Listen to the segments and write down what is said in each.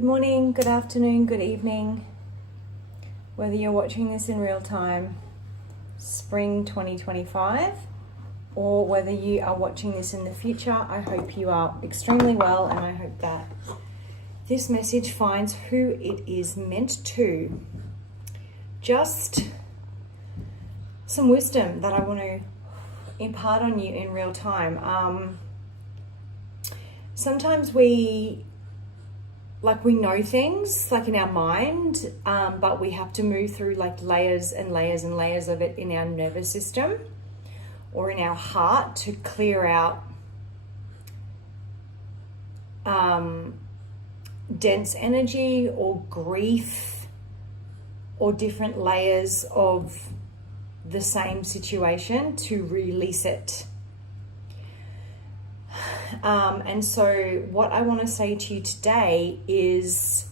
Good morning, good afternoon, good evening. Whether you're watching this in real time, spring 2025, or whether you are watching this in the future, I hope you are extremely well, and I hope that this message finds who it is meant to. Just some wisdom that I want to impart on you in real time. Sometimes we know things like in our mind, but we have to move through like layers and layers and layers of it in our nervous system or in our heart to clear out dense energy or grief or different layers of the same situation to release it. And so what I want to say to you today is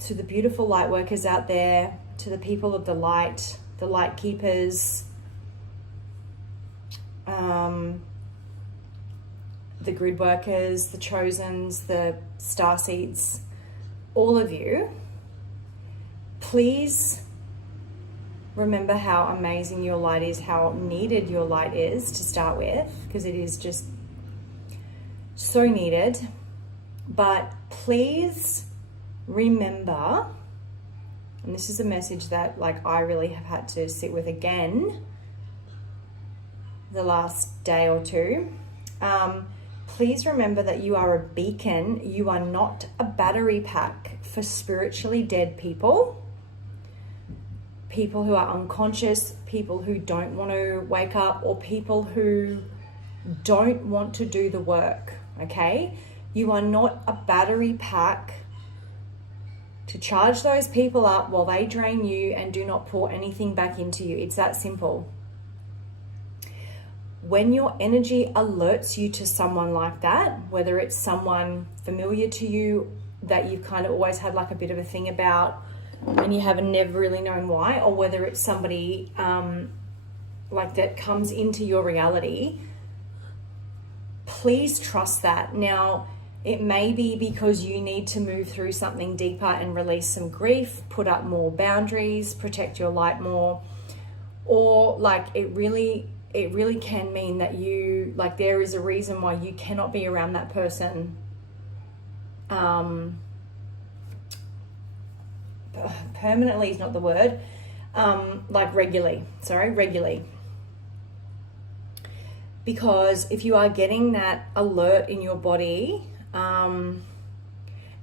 to the beautiful light workers out there, to the people of the light keepers, the grid workers, the chosens, the star seeds, all of you, please remember how amazing your light is, how needed your light is to start with, because it is just so needed. But please remember, and this is a message that I really have had to sit with again the last day or two. Please remember that you are a beacon. You are not a battery pack for spiritually dead people who are unconscious, people who don't want to wake up, or people who don't want to do the work, okay? You are not a battery pack to charge those people up while they drain you and do not pour anything back into you. It's that simple. When your energy alerts you to someone like that, whether it's someone familiar to you that you've kind of always had like a bit of a thing about and you haven't never really known why, or whether it's somebody that comes into your reality, please trust that. Now, it may be because you need to move through something deeper and release some grief, put up more boundaries, protect your light more, or it really can mean that you, there is a reason why you cannot be around that person permanently is not the word, regularly. Because if you are getting that alert in your body,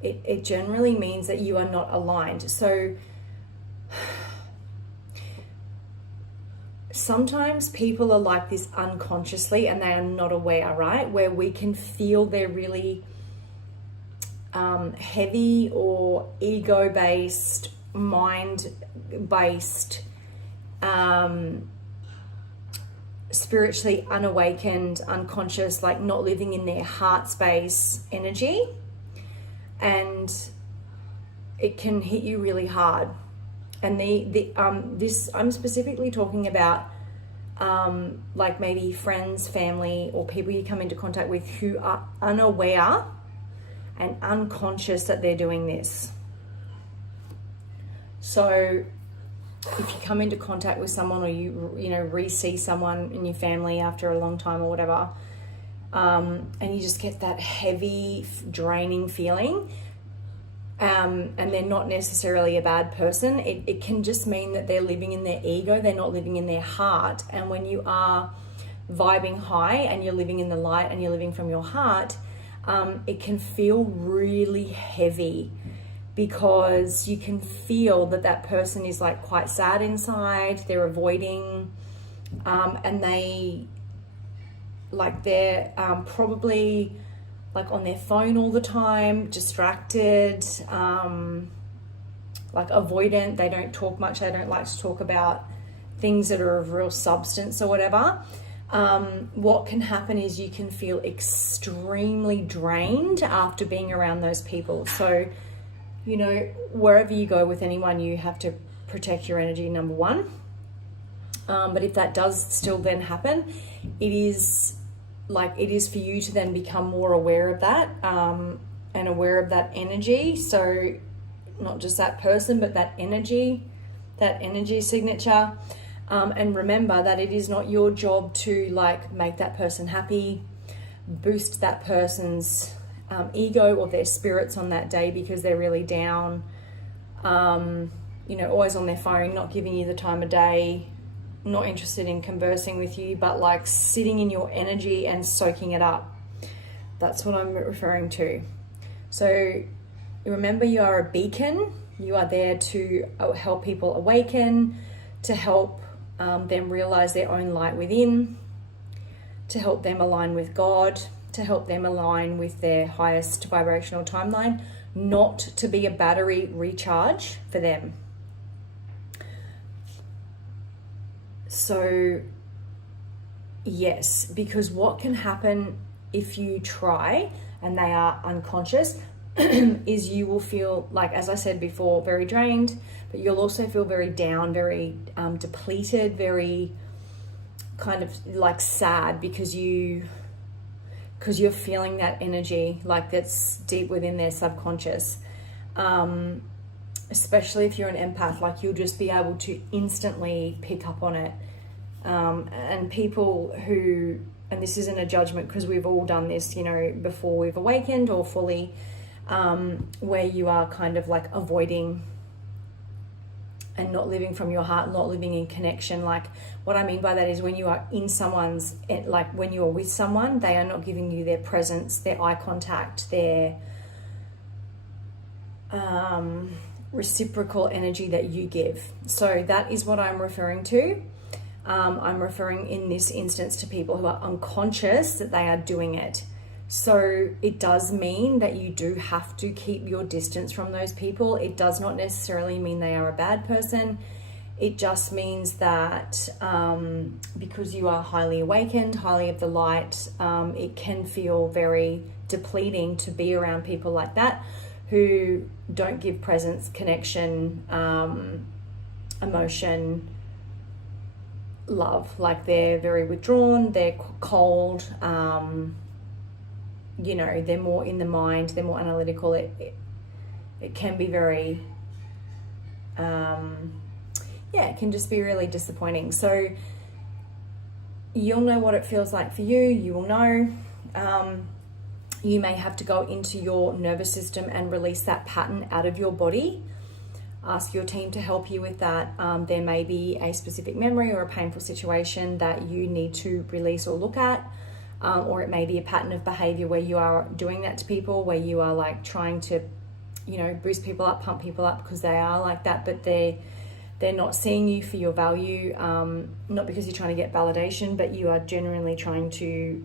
it generally means that you are not aligned. So sometimes people are like this unconsciously and they are not aware, right? Where we can feel they're really heavy or ego-based, mind-based, spiritually unawakened, unconscious, not living in their heart space energy, and it can hit you really hard. And this I'm specifically talking about maybe friends, family, or people you come into contact with who are unaware and unconscious that they're doing this. So if you come into contact with someone, or you re-see someone in your family after a long time or whatever, and you just get that heavy, draining feeling, and they're not necessarily a bad person, it can just mean that they're living in their ego, they're not living in their heart. And when you are vibing high and you're living in the light and you're living from your heart, it can feel really heavy, because you can feel that person is quite sad inside, they're avoiding, and they're probably on their phone all the time, distracted, avoidant, they don't talk much, they don't like to talk about things that are of real substance or whatever. What can happen is you can feel extremely drained after being around those people. So wherever you go with anyone, you have to protect your energy, number one. But if that does still then happen, it is for you to then become more aware of that, and aware of that energy. So not just that person, but that energy signature. And remember that it is not your job to like make that person happy, boost that person's ego or their spirits on that day because they're really down, you know, always on their phone, not giving you the time of day, not interested in conversing with you, but like sitting in your energy and soaking it up. That's what I'm referring to. So remember, you are a beacon. You are there to help people awaken, to help them realize their own light within, to help them align with God, to help them align with their highest vibrational timeline, not to be a battery recharge for them. So yes, because what can happen if you try and they are unconscious is you will feel like, as I said before, very drained, but you'll also feel very down, very depleted, very kind of like sad because you're feeling that energy like that's deep within their subconscious. Especially if you're an empath, like you'll just be able to instantly pick up on it. And people who, and this isn't a judgment because we've all done this, you know, before we've awakened or fully, where you are kind of like avoiding and not living from your heart, not living in connection. Like what I mean by that is when you are in someone's, like when you are with someone, they are not giving you their presence, their eye contact, their reciprocal energy that you give. So that is what I'm referring to. I'm referring in this instance to people who are unconscious that they are doing it. So it does mean that you do have to keep your distance from those people. It does not necessarily mean they are a bad person. It just means that because you are highly awakened, highly of the light, it can feel very depleting to be around people like that who don't give presence, connection, emotion, love. Like they're very withdrawn, they're cold, you know, they're more in the mind, they're more analytical. It can be very, it can just be really disappointing. So you'll know what it feels like for you. You will know. You may have to go into your nervous system and release that pattern out of your body. Ask your team to help you with that. There may be a specific memory or a painful situation that you need to release or look at. Or it may be a pattern of behavior where you are doing that to people, where you are like trying to, you know, boost people up, pump people up because they are like that, but they're not seeing you for your value. Not because you're trying to get validation, but you are genuinely trying to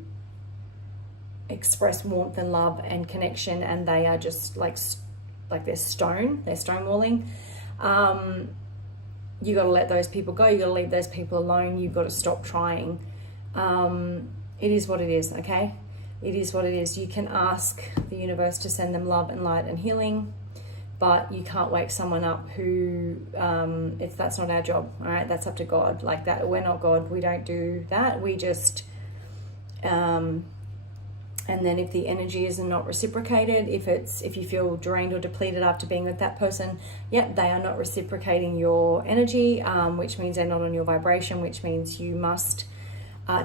express warmth and love and connection, and they are just like they're stonewalling. You got to let those people go. You got to leave those people alone. You've got to stop trying. It is what it is, okay? It is what it is. You can ask the universe to send them love and light and healing, but you can't wake someone up who, that's not our job, all right? That's up to God. Like that, we're not God. We don't do that. We just, and then if the energy is not reciprocated, if you feel drained or depleted after being with that person, they are not reciprocating your energy, which means they're not on your vibration, which means you must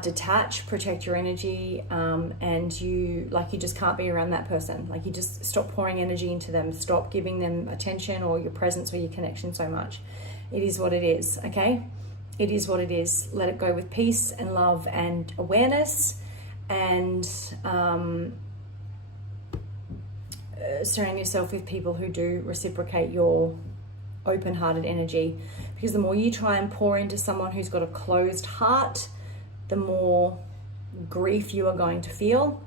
detach, protect your energy, and you just can't be around that person. Like you just stop pouring energy into them, stop giving them attention or your presence or your connection so much. It is what it is, okay? It is what it is. Let it go with peace and love and awareness, and surround yourself with people who do reciprocate your open-hearted energy, because the more you try and pour into someone who's got a closed heart, the more grief you are going to feel.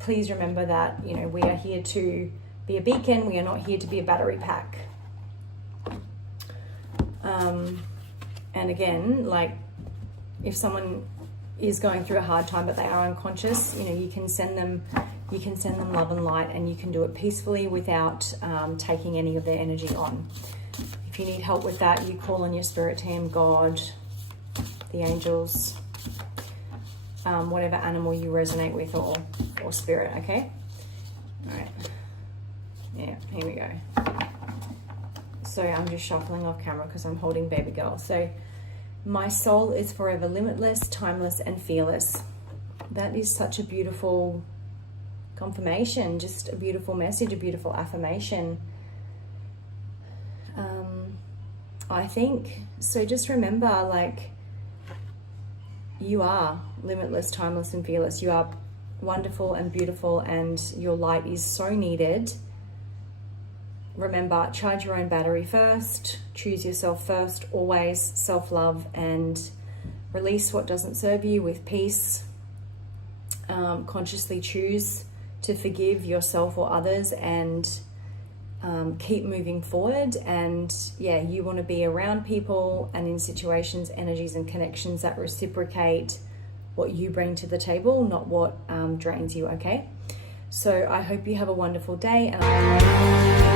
Please remember that, you know, we are here to be a beacon. We are not here to be a battery pack. And again, like if someone is going through a hard time but they are unconscious, you know, you can send them love and light, and you can do it peacefully without taking any of their energy on. If you need help with that, you call on your spirit team, God, the angels, whatever animal you resonate with or spirit, okay? Here we go. So I'm just shuffling off camera because I'm holding baby girl. So my soul is forever limitless, timeless, and fearless. That is such a beautiful confirmation, just a beautiful message, a beautiful affirmation. I think, so just remember, like, you are limitless, timeless, and fearless. You are wonderful and beautiful, and your light is so needed. Remember, charge your own battery first, choose yourself first, always self-love, and release what doesn't serve you with peace. Consciously choose to forgive yourself or others, and keep moving forward. And yeah, you want to be around people and in situations, energies, and connections that reciprocate what you bring to the table, not what drains you. Okay, so I hope you have a wonderful day, and